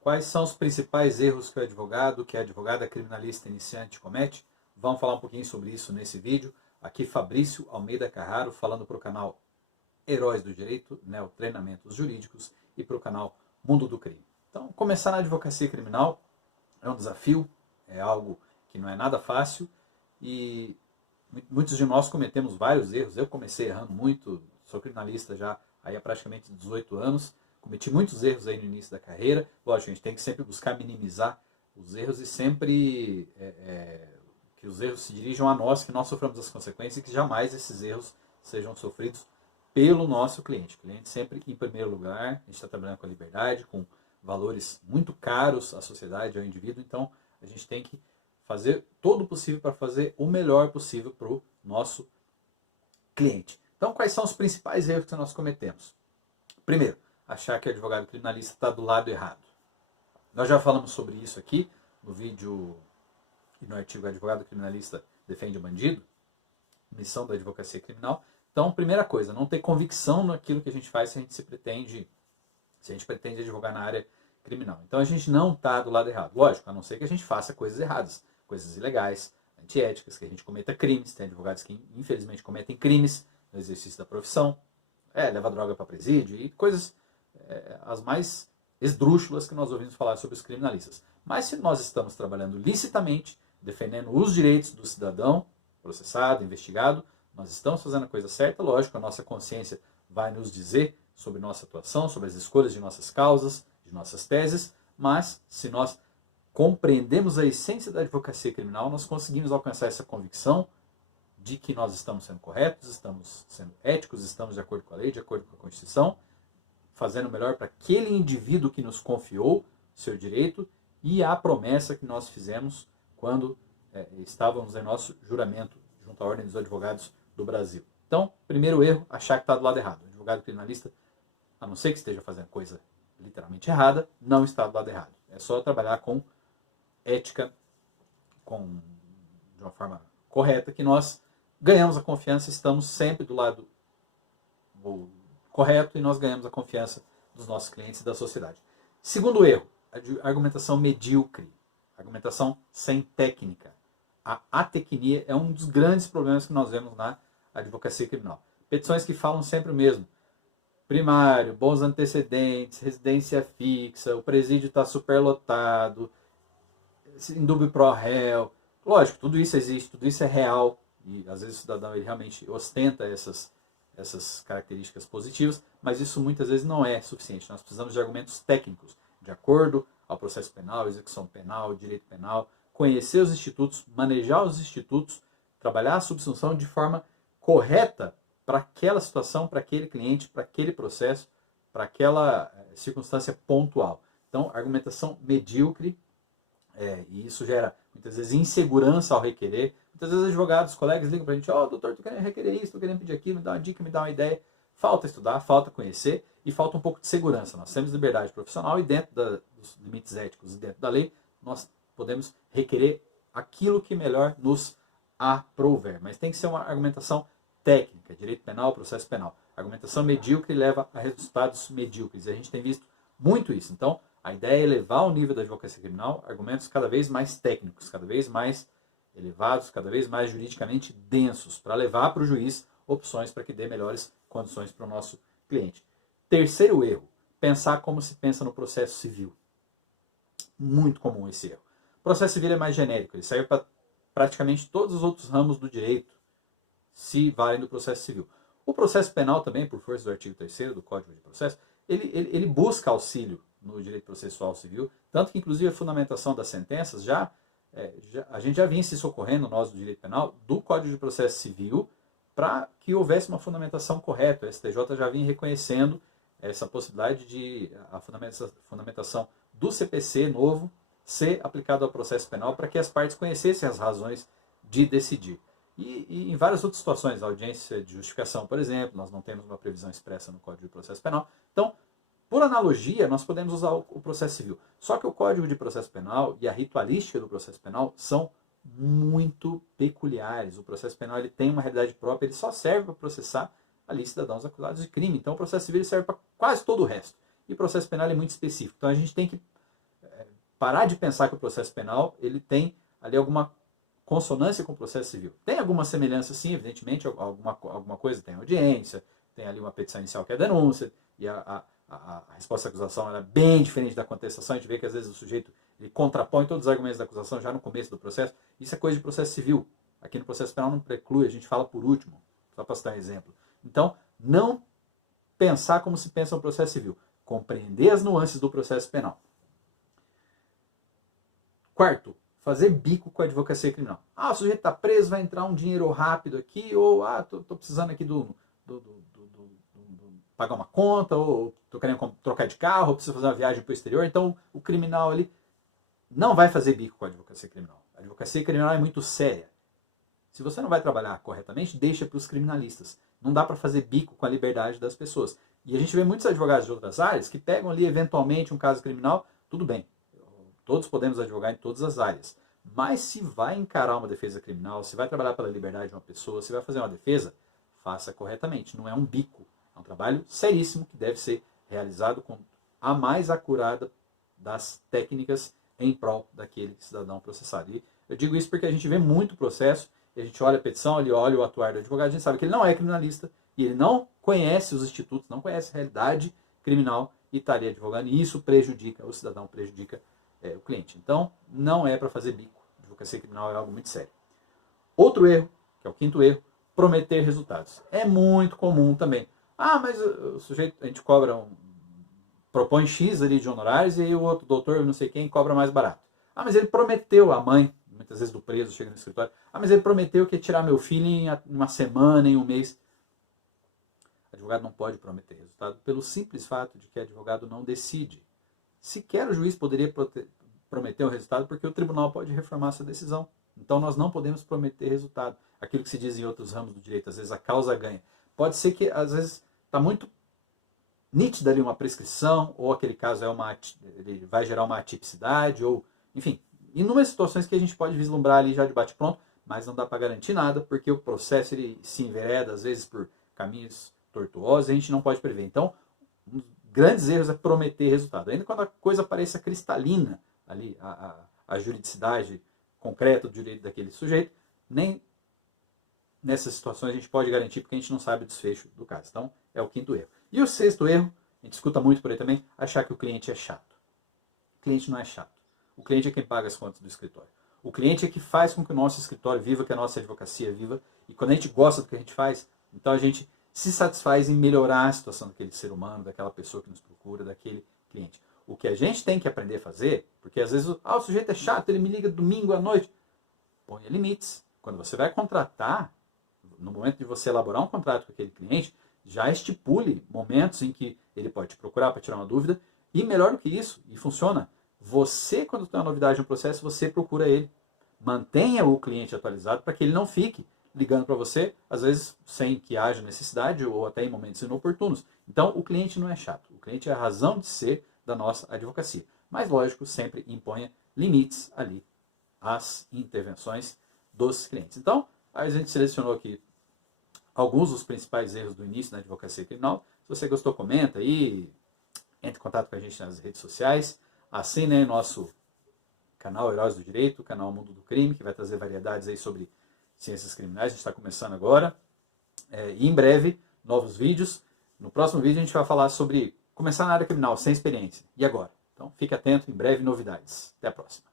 Quais são os principais erros que o advogado, que a advogada criminalista iniciante comete? Vamos falar um pouquinho sobre isso nesse vídeo. Aqui Fabrício Almeida Carraro falando para o canal Heróis do Direito, Treinamentos Jurídicos, e para o canal Mundo do Crime. Então, começar na advocacia criminal é um desafio, é algo que não é nada fácil e muitos de nós cometemos vários erros. Eu comecei errando muito, sou criminalista já aí há praticamente 18 anos, cometi muitos erros aí no início da carreira. Lógico, a gente tem que sempre buscar minimizar os erros e sempre que os erros se dirijam a nós, que nós soframos as consequências e que jamais esses erros sejam sofridos pelo nosso cliente. O cliente sempre em primeiro lugar, a gente está trabalhando com a liberdade, com valores muito caros à sociedade, ao indivíduo, então a gente tem que fazer todo o possível para fazer o melhor possível para o nosso cliente. Então, quais são os principais erros que nós cometemos? Primeiro, achar que o advogado criminalista está do lado errado. Nós já falamos sobre isso aqui no vídeo e no artigo Advogado Criminalista Defende o Bandido, missão da advocacia criminal. Então, primeira coisa, não ter convicção naquilo que a gente faz se a gente pretende advogar na área criminal. Então, a gente não está do lado errado. Lógico, a não ser que a gente faça coisas erradas, coisas ilegais, antiéticas, que a gente cometa crimes. Tem advogados que, infelizmente, cometem crimes no exercício da profissão, leva droga para presídio e coisas as mais esdrúxulas que nós ouvimos falar sobre os criminalistas. Mas se nós estamos trabalhando licitamente, defendendo os direitos do cidadão, processado, investigado, nós estamos fazendo a coisa certa. Lógico, a nossa consciência vai nos dizer sobre nossa atuação, sobre as escolhas de nossas causas, de nossas teses, mas se nós compreendemos a essência da advocacia criminal, nós conseguimos alcançar essa convicção de que nós estamos sendo corretos, estamos sendo éticos, estamos de acordo com a lei, de acordo com a Constituição, fazendo o melhor para aquele indivíduo que nos confiou seu direito e a promessa que nós fizemos quando estávamos em nosso juramento junto à Ordem dos Advogados do Brasil. Então, primeiro erro, achar que está do lado errado. O advogado criminalista, a não ser que esteja fazendo coisa literalmente errada, não está do lado errado. É só trabalhar com ética, de uma forma correta, que nós ganhamos a confiança, estamos sempre do lado correto e nós ganhamos a confiança dos nossos clientes e da sociedade. Segundo erro, a argumentação medíocre, argumentação sem técnica. A atecnia é um dos grandes problemas que nós vemos na advocacia criminal. Petições que falam sempre o mesmo. Primário, bons antecedentes, residência fixa, o presídio está superlotado, indúbio pro réu. Lógico, tudo isso existe, tudo isso é real. E às vezes o cidadão ele realmente ostenta essas características positivas, mas isso muitas vezes não é suficiente. Nós precisamos de argumentos técnicos, de acordo ao processo penal, execução penal, direito penal, conhecer os institutos, manejar os institutos, trabalhar a subsunção de forma correta para aquela situação, para aquele cliente, para aquele processo, para aquela circunstância pontual. Então, argumentação medíocre, e isso gera muitas vezes insegurança ao requerer. Muitas vezes advogados, colegas ligam para a gente, doutor, estou querendo requerer isso, estou querendo pedir aquilo, me dá uma dica, me dá uma ideia. Falta estudar, falta conhecer e falta um pouco de segurança. Nós temos liberdade profissional e dentro dos limites éticos e dentro da lei, nós podemos requerer aquilo que melhor nos aprouver. Mas tem que ser uma argumentação técnica, direito penal, processo penal. Argumentação medíocre leva a resultados medíocres. A gente tem visto muito isso. Então, a ideia é elevar o nível da advocacia criminal, argumentos cada vez mais técnicos, cada vez mais elevados, cada vez mais juridicamente densos, para levar para o juiz opções para que dê melhores condições para o nosso cliente. Terceiro erro, pensar como se pensa no processo civil. Muito comum esse erro. O processo civil é mais genérico, ele serve para praticamente todos os outros ramos do direito, se valem do processo civil. O processo penal também, por força do artigo 3º do Código de Processo, ele busca auxílio no direito processual civil, tanto que inclusive a fundamentação das sentenças a gente já vinha se socorrendo, nós do direito penal, do Código de Processo Civil, para que houvesse uma fundamentação correta. O STJ já vinha reconhecendo essa possibilidade de a fundamentação do CPC novo ser aplicado ao processo penal para que as partes conhecessem as razões de decidir. E em várias outras situações, a audiência de justificação, por exemplo, nós não temos uma previsão expressa no Código de Processo Penal. Então, por analogia, nós podemos usar o processo civil. Só que o Código de Processo Penal e a ritualística do processo penal são muito peculiares. O processo penal ele tem uma realidade própria, ele só serve para processar ali cidadãos acusados de crime. Então o processo civil serve para quase todo o resto. E o processo penal é muito específico. Então a gente tem que parar de pensar que o processo penal ele tem ali alguma consonância com o processo civil. Tem alguma semelhança, sim, evidentemente, alguma coisa tem audiência, tem ali uma petição inicial que é a denúncia, e a resposta à acusação era bem diferente da contestação. A gente vê que às vezes o sujeito ele contrapõe todos os argumentos da acusação já no começo do processo. Isso é coisa de processo civil. Aqui no processo penal não preclui, a gente fala por último, só para citar um exemplo. Então, não pensar como se pensa no processo civil. Compreender as nuances do processo penal. Quarto, fazer bico com a advocacia criminal. O sujeito está preso, vai entrar um dinheiro rápido aqui, ou tô precisando aqui pagar uma conta, ou tô querendo trocar de carro, ou preciso fazer uma viagem para o exterior. Então, o criminal ali não vai fazer bico com a advocacia criminal. A advocacia criminal é muito séria. Se você não vai trabalhar corretamente, deixa para os criminalistas. Não dá para fazer bico com a liberdade das pessoas. E a gente vê muitos advogados de outras áreas que pegam ali eventualmente um caso criminal, tudo bem. Todos podemos advogar em todas as áreas. Mas se vai encarar uma defesa criminal, se vai trabalhar pela liberdade de uma pessoa, se vai fazer uma defesa, faça corretamente. Não é um bico. É um trabalho seríssimo que deve ser realizado com a mais acurada das técnicas em prol daquele cidadão processado. E eu digo isso porque a gente vê muito processo, e a gente olha a petição, ele olha o atuar do advogado, a gente sabe que ele não é criminalista, e ele não conhece os institutos, não conhece a realidade criminal, e estaria advogando, e isso prejudica o cidadão, prejudica o cliente. Então, não é para fazer bico. A advocacia criminal é algo muito sério. Outro erro, que é o quinto erro, prometer resultados. É muito comum também. Mas o sujeito, a gente propõe X ali de honorários e aí o outro doutor, não sei quem, cobra mais barato. Mas ele prometeu, a mãe, muitas vezes do preso, chega no escritório, mas ele prometeu que ia tirar meu filho em uma semana, em um mês. O advogado não pode prometer resultado pelo simples fato de que o advogado não decide. Sequer o juiz poderia prometer o resultado porque o tribunal pode reformar essa decisão. Então nós não podemos prometer resultado. Aquilo que se diz em outros ramos do direito, às vezes a causa ganha. Pode ser que às vezes está muito nítida ali uma prescrição, ou aquele caso ele vai gerar uma atipicidade, ou enfim, inúmeras situações que a gente pode vislumbrar ali já de bate-pronto, mas não dá para garantir nada, porque o processo ele se envereda às vezes por caminhos tortuosos e a gente não pode prever. Então, um dos grandes erros é prometer resultado. Ainda quando a coisa pareça cristalina, ali, a juridicidade concreta do direito daquele sujeito, nem nessas situações a gente pode garantir porque a gente não sabe o desfecho do caso. Então, é o quinto erro. E o sexto erro, a gente escuta muito por aí também, achar que o cliente é chato. O cliente não é chato. O cliente é quem paga as contas do escritório. O cliente é que faz com que o nosso escritório viva, que a nossa advocacia viva. E quando a gente gosta do que a gente faz, então a gente se satisfaz em melhorar a situação daquele ser humano, daquela pessoa que nos procura, daquele cliente. O que a gente tem que aprender a fazer, porque às vezes o sujeito é chato, ele me liga domingo à noite. Ponha limites. Quando você vai contratar, no momento de você elaborar um contrato com aquele cliente, já estipule momentos em que ele pode te procurar para tirar uma dúvida. E melhor do que isso, e funciona, você, quando tem uma novidade no processo, você procura ele. Mantenha o cliente atualizado para que ele não fique ligando para você, às vezes sem que haja necessidade ou até em momentos inoportunos. Então, o cliente não é chato. O cliente é a razão de ser da nossa advocacia. Mas, lógico, sempre imponha limites ali às intervenções dos clientes. Então, a gente selecionou aqui alguns dos principais erros do início na advocacia criminal. Se você gostou, comenta aí, entre em contato com a gente nas redes sociais, assine nosso canal Heróis do Direito, canal Mundo do Crime, que vai trazer variedades aí sobre ciências criminais. A gente está começando agora. E em breve, novos vídeos. No próximo vídeo a gente vai falar sobre começar na área criminal sem experiência. E agora? Então fique atento, em breve novidades. Até a próxima.